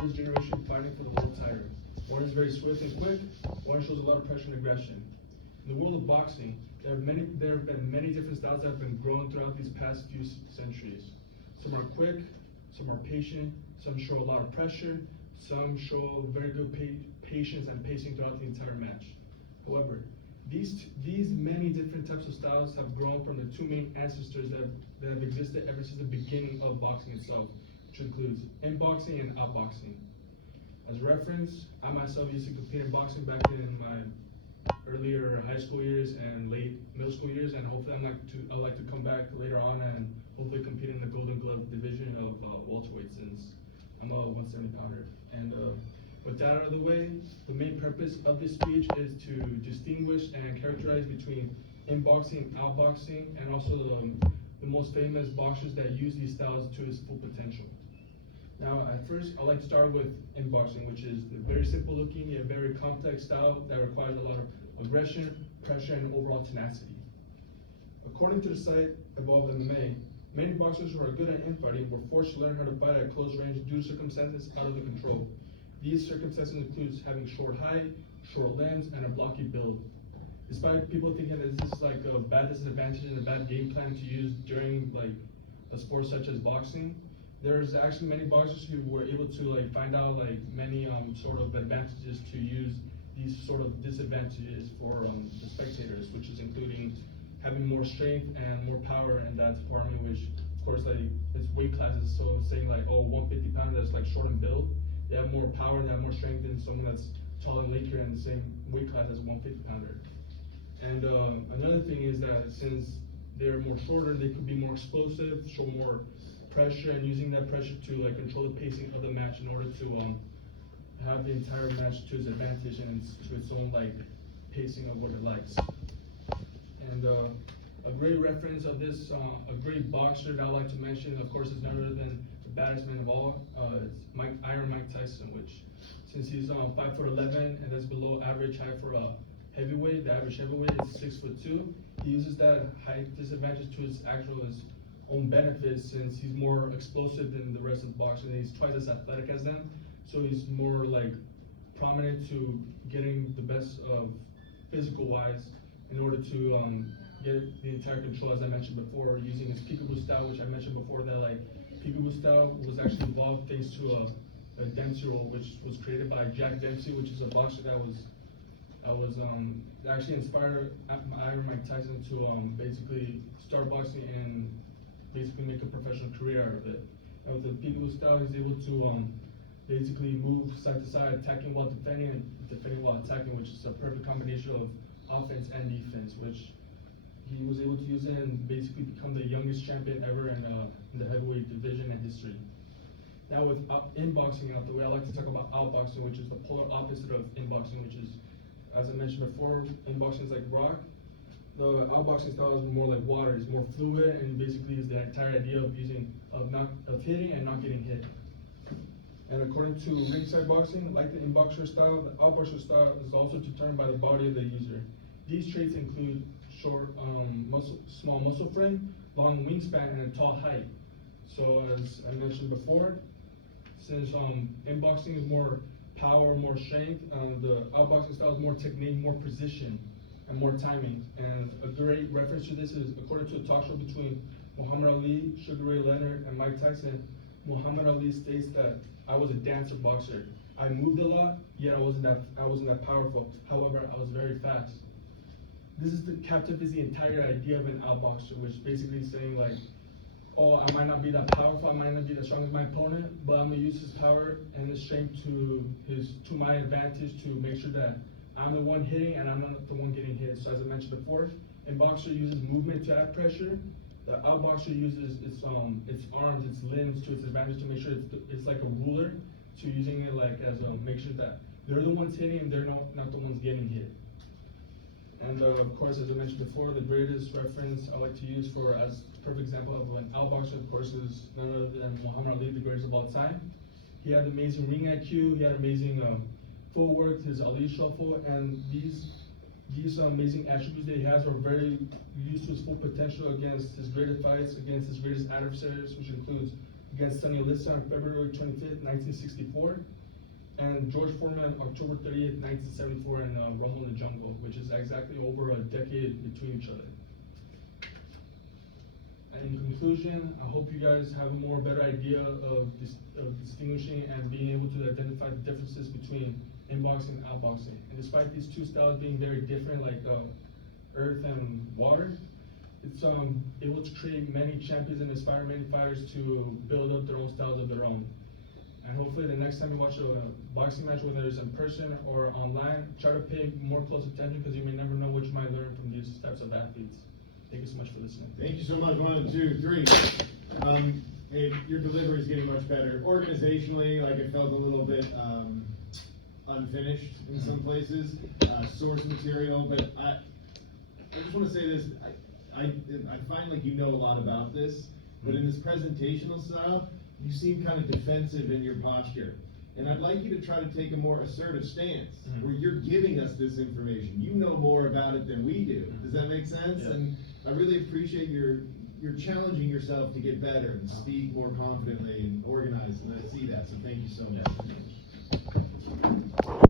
first generation fighting for the world title. One is very swift and quick, one shows a lot of pressure and aggression. In the world of boxing, there have been many different styles that have been grown throughout these past few centuries. Some are quick, some are patient, some show a lot of pressure, some show very good patience and pacing throughout the entire match. However, these many different types of styles have grown from the two main ancestors that have existed ever since the beginning of boxing itself, which includes inboxing and outboxing. As reference, I myself used to compete in boxing back in my earlier high school years and late middle school years, and hopefully I'd like to come back later on and hopefully compete in the Golden Glove division of welterweight, since I'm a 170 pounder. And with that out of the way, the main purpose of this speech is to distinguish and characterize between inboxing and outboxing, and also the most famous boxers that use these styles to its full potential. Now, at first, I'd like to start with inboxing, which is a very simple looking yet very complex style that requires a lot of aggression, pressure, and overall tenacity. According to the site Evolved MMA, many boxers who are good at infighting were forced to learn how to fight at close range due to circumstances out of their control. These circumstances include having short height, short limbs, and a blocky build. Despite people thinking that this is like a bad disadvantage and a bad game plan to use during like a sport such as boxing, there's actually many boxers who were able to find out many sort of advantages to use these sort of disadvantages for the spectators, which is including having more strength and more power in that department, which of course it's weight classes. So I'm saying 150 pounder that's short in build, they have more power, they have more strength than someone that's tall and lankier in the same weight class as a 150 pounder. And another thing is that since they're more shorter, they could be more explosive, show more pressure, and using that pressure to control the pacing of the match in order to have the entire match to its advantage and to its own pacing of what it likes. And a great reference of this, a great boxer that I like to mention, of course, is none other than the baddest man of all. It's Iron Mike Tyson, which since he's 5'11" and that's below average height for a heavyweight, the average heavyweight is 6'2". He uses that height disadvantage to his own benefits, since he's more explosive than the rest of the boxers, and he's twice as athletic as them. So he's more prominent to getting the best of physical wise in order to get the entire control, as I mentioned before, using his peekaboo style, which I mentioned before that peekaboo style was actually evolved thanks to a Dempsey roll, which was created by Jack Dempsey, which is a boxer that was actually inspired Iron Mike Tyson to basically start boxing and basically make a professional career out of it. And with the peekaboo style, he's able to basically move side to side, attacking while defending and defending while attacking, which is a perfect combination of offense and defense, which he was able to use it and basically become the youngest champion ever in the heavyweight division in history. Now with inboxing out the way, I like to talk about outboxing, which is the polar opposite of inboxing, which is, as I mentioned before, inboxing is like rock. The outboxing style is more like water. It's more fluid, and basically is the entire idea of hitting and not getting hit. And according to ringside boxing, like the inboxer style, the outboxer style is also determined by the body of the user. These traits include short, small muscle frame, long wingspan, and a tall height. So as I mentioned before, since inboxing is more power, more strength, the outboxing style is more technique, more precision, and more timing. And a great reference to this is according to a talk show between Muhammad Ali, Sugar Ray Leonard, and Mike Tyson. Muhammad Ali states that I was a dancer boxer. I moved a lot, yet I wasn't that powerful. However, I was very fast. This captivates the entire idea of an outboxer, which basically is saying oh, I might not be that powerful, I might not be the strongest as my opponent, but I'm gonna use his power and his strength to my advantage to make sure that I'm the one hitting and I'm not the one getting hit. So as I mentioned before, inboxer uses movement to add pressure. The outboxer uses its arms, its limbs to its advantage to make sure it's like a ruler, to using it as make sure that they're the ones hitting and they're not the ones getting hit. And of course, as I mentioned before, the greatest reference I like to use as a perfect example of an outboxer, of course, is none other than Muhammad Ali, the greatest of all time. He had amazing ring IQ, he had amazing footwork, his Ali shuffle, and these amazing attributes that he has are very used to his full potential against his greatest fights, against his greatest adversaries, which includes against Sonny Liston on February 25th, 1964, and George Foreman on October 30th, 1974 in Rumble in the Jungle, which is exactly over a decade between each other. And in conclusion, I hope you guys have a better idea of distinguishing and being able to identify the differences between inboxing and outboxing. And despite these two styles being very different, like earth and water, it's able to create many champions and inspire many fighters to build up their own styles of their own. And hopefully the next time you watch a boxing match, whether it's in person or online, try to pay more close attention, because you may never know what you might learn from these types of athletes. Thank you so much for listening. Thank you so much. 1, 2, 3. Hey, your delivery is getting much better. Organizationally, like it felt a little bit unfinished in some places. Source material, but I just want to say this. I find like you know a lot about this, but in this presentational style, you seem kind of defensive in your posture. And I'd like you to try to take a more assertive stance, where you're giving us this information. You know more about it than we do. Does that make sense? Yeah. And I really appreciate you're challenging yourself to get better and speak more confidently and organized, and I see that, so thank you so much.